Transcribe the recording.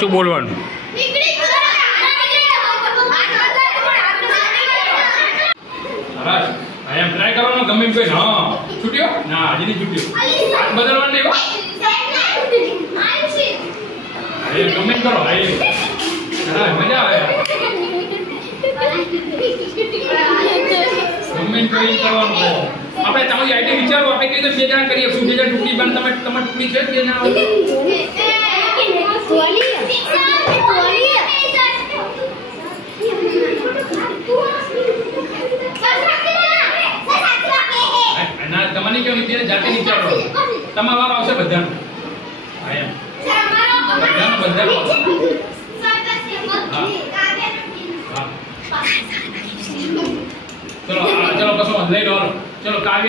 સાચું બોલવાનું. એમ ટ્રાય કરવાનો ગમે એમ કોઈ. હા છૂટ્યો ના હજી નહીં છૂટ્યો. હાથ બદલવાનું નહીં. ગમે એમ કરો. મજા આવે. ગમે એમ કરી કરવાનું. આપણે તમારી આઈડિયા વિચારો. આપણે કઈ રીતે 2 જણા કરીએ. શું 2 જણા ટુકડી બન તમારી ટુકડી છે 2 જણા. ના તમને કેવું નહીં જાતે વિચારો. તમારા વાર આવશે બધાનું. હા એમ બધાનું ચલો ચલો કશો લઈ લો. ચલો કાવ્ય